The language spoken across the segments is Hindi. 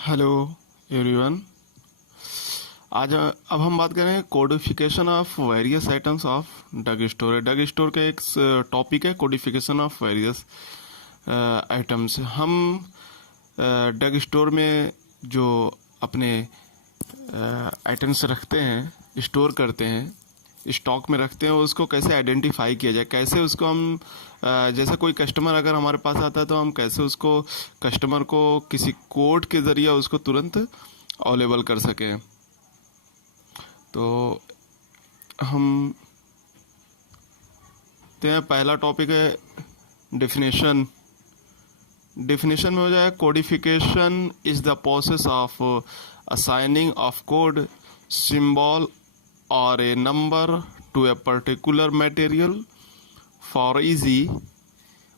Hello everyone. आज अब हम बात करें codification of various items of drug store. Drug store का एक टॉपिक है कोडिफिकेशन ऑफ वेरियस आइटम्स। हम डग स्टोर में जो अपने आइटम्स रखते हैं, स्टोर करते हैं, स्टॉक में रखते हैं, उसको कैसे आइडेंटिफाई किया जाए, कैसे उसको हम जैसे कोई कस्टमर अगर हमारे पास आता है तो हम कैसे उसको कस्टमर को किसी कोड के ज़रिए उसको तुरंत अवेलेबल कर सकें। तो हम पहला टॉपिक है डेफिनेशन। डेफिनेशन में हो जाए codification is the process of assigning of code symbol or a number to a particular material for easy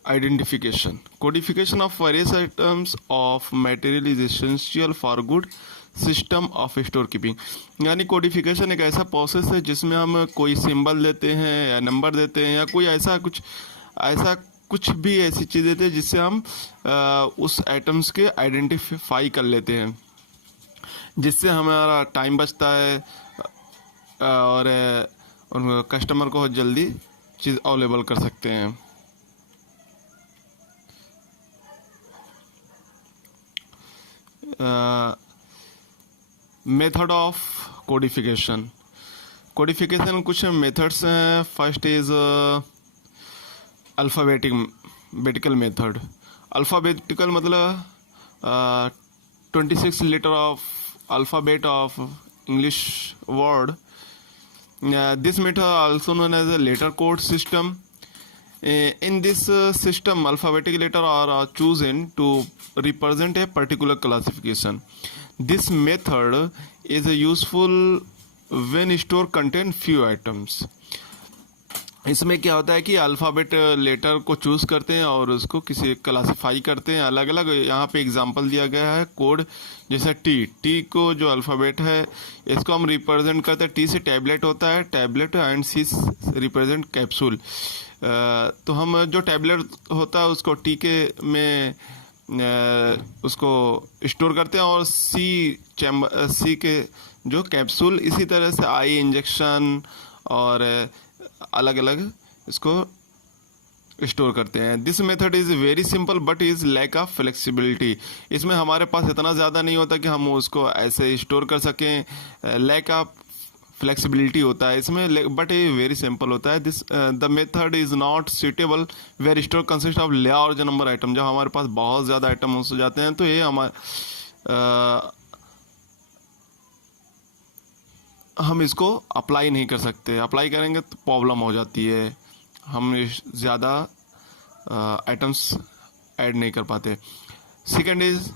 identification. Codification of various items of material is essential for good system of store keeping. यानी कोडिफिकेशन एक ऐसा प्रोसेस है जिसमें हम कोई सिंबल देते हैं या नंबर देते हैं या कोई ऐसा कुछ भी ऐसी चीज़ देते हैं जिससे हम उस आइटम्स के आइडेंटिफाई कर लेते हैं, जिससे हमारा टाइम बचता है और उन कस्टमर को जल्दी चीज़ अवेलेबल कर सकते हैं। Method of codification. कोडिफिकेशन कुछ मेथड्स हैं। First is alphabetical method. Alphabetical मतलब 26 letter of alphabet of English word. This method also known as a letter code system. In this system, alphabetic letters are chosen to represent a particular classification. This method is useful when store contain few items. इसमें क्या होता है कि अल्फ़ाबेट लेटर को चूज़ करते हैं और उसको किसी क्लासीफाई करते हैं अलग अलग। यहाँ पे एग्जांपल दिया गया है कोड, जैसे टी को जो अल्फ़ाबेट है इसको हम रिप्रेजेंट करते हैं। टी से टैबलेट होता है, tablet, and C represent capsule. तो हम जो टैबलेट होता है उसको टी के में उसको स्टोर करते हैं और सी के जो कैप्सूल, इसी तरह से आई इंजेक्शन और अलग अलग इसको स्टोर करते हैं। This method is very simple but is lack of flexibility. इसमें हमारे पास इतना ज़्यादा नहीं होता कि हम उसको ऐसे स्टोर कर सकें, लैक ऑफ फ्लेक्सिबिलिटी होता है इसमें, बट ये वेरी सिंपल होता है। This the method is not suitable where store consist of large number item. जब हमारे पास बहुत ज़्यादा आइटम हो जाते हैं तो ये हम इसको अप्लाई नहीं कर सकते। अप्लाई करेंगे तो प्रॉब्लम हो जाती है, हम ज़्यादा आइटम्स ऐड नहीं कर पाते। Second is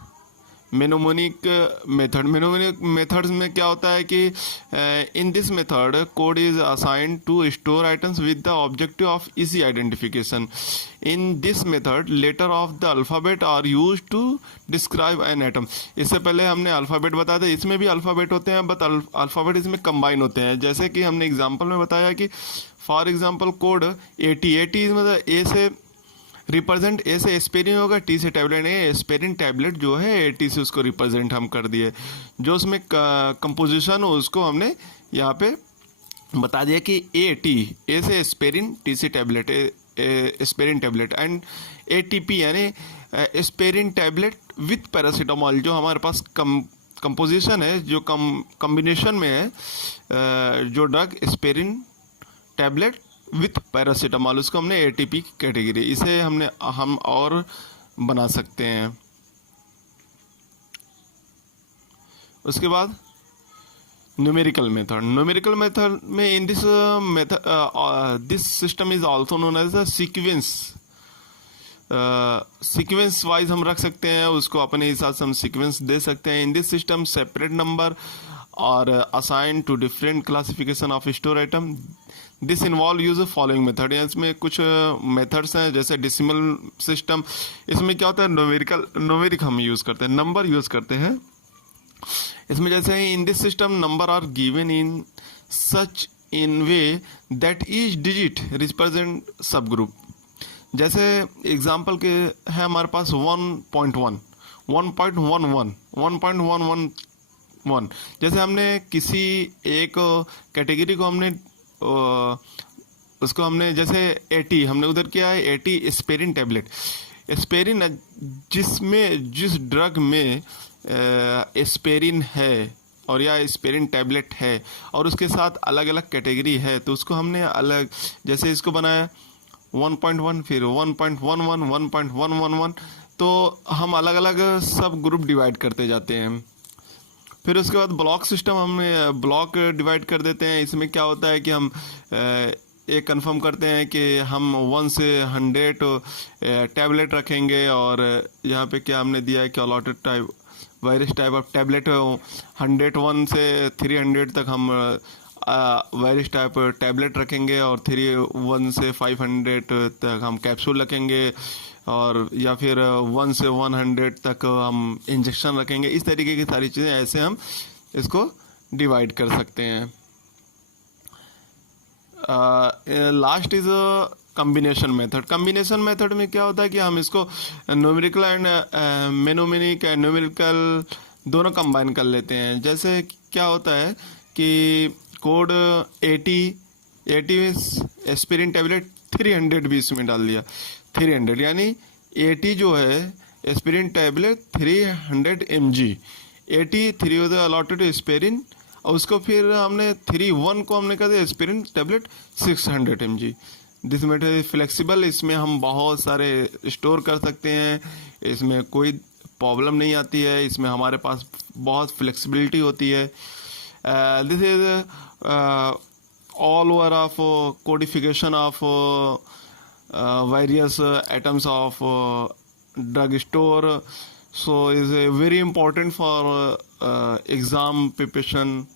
mnemonic method. Mnemonic methods में क्या होता है कि in this method code is assigned to store items with the objective of easy identification. In this method letter of the alphabet are use to describe an item. इससे पहले हमने अल्फ़ाबेट बताया था, इसमें भी अल्फ़ाबेट होते हैं बट अल्फ़ाबेट इसमें कंबाइन होते हैं। जैसे कि हमने एग्जाम्पल में बताया कि फॉर एग्जाम्पल कोड 80 मतलब ए से रिप्रेजेंट, ए से एस्पेरिन होगा, टी से टैबलेट, एस्पेरिन टैबलेट जो है 80 से उसको रिप्रेजेंट हम कर दिए। जो उसमें कंपोजिशन हो उसको हमने यहाँ पे बता दिया कि ए से एस्पेरिन, टी से tablet, aspirin tablet, and ATP यानी एस्पेरिन टैबलेट विथ पैरासीटामोल। जो हमारे पास कंपोजिशन है, जो कम्बिनेशन में है, जो drug aspirin tablet with paracetamol, उसको हमने ATP कैटेगरी, इसे हम और बना सकते हैं। उसके बाद न्यूमेरिकल मेथड। न्यूमेरिकल मेथड में in this method this system is also known as a sequence. Sequence wise हम रख सकते हैं, उसको अपने हिसाब से हम सीक्वेंस दे सकते हैं। In this system separate number are assign to different classification of store item. This involve use following method. इसमें कुछ मेथड्स हैं जैसे डेसिमल सिस्टम। इसमें क्या होता है, न्यूमेरिक हम यूज़ करते हैं, नंबर यूज़ करते हैं इसमें। जैसे in this system number are given in such in way that each digit represent sub group. जैसे एग्जाम्पल के है हमारे पास 1.1 1.11 जैसे हमने किसी एक कैटेगरी को हमने उसको हमने जैसे 80 हमने उधर किया है 80 एस्पिरिन टैबलेट। एस्पिरिन जिस ड्रग में एस्पिरिन है और या एस्पिरिन टैबलेट है और उसके साथ अलग अलग कैटेगरी है, तो उसको हमने अलग, जैसे इसको बनाया 1.1 फिर 1.11 1.111, तो हम अलग अलग सब ग्रुप डिवाइड करते जाते हैं। फिर उसके बाद ब्लॉक सिस्टम हमने ब्लॉक डिवाइड कर देते हैं। इसमें क्या होता है कि हम एक कंफर्म करते हैं कि हम 1 से 100 टैबलेट रखेंगे, और यहाँ पे क्या हमने दिया है कि allotted type virus type of tablet 101 से 300 तक हम वायरस टाइप टैबलेट रखेंगे, और 1 से 500 तक हम कैप्सूल रखेंगे, और या फिर 1 से 100 तक हम इंजेक्शन रखेंगे। इस तरीके की सारी चीज़ें ऐसे हम इसको डिवाइड कर सकते हैं। Last is combination method. Combination method में क्या होता है कि हम इसको न्यूमेरिकल एंड मेनोमेनिक एंड न्यूमेरिकल दोनों कंबाइन कर लेते हैं। जैसे क्या होता है कि कोड 80 एस्पिरिन टैबलेट 300 भी इसमें डाल दिया, 300 यानी 80 जो है एस्पिरिन टैबलेट 300 mg, 83 होता है अलॉटेड एस्पिरिन, और उसको फिर हमने 31 को हमने कहा aspirin tablet 600 mg। This method is flexible, इसमें हम बहुत सारे स्टोर कर सकते हैं, इसमें कोई प्रॉब्लम नहीं आती है, इसमें हमारे पास बहुत फ्लेक्सिबिलिटी होती है। This is all over of codification of various atoms of drug store, so is very important for exam preparation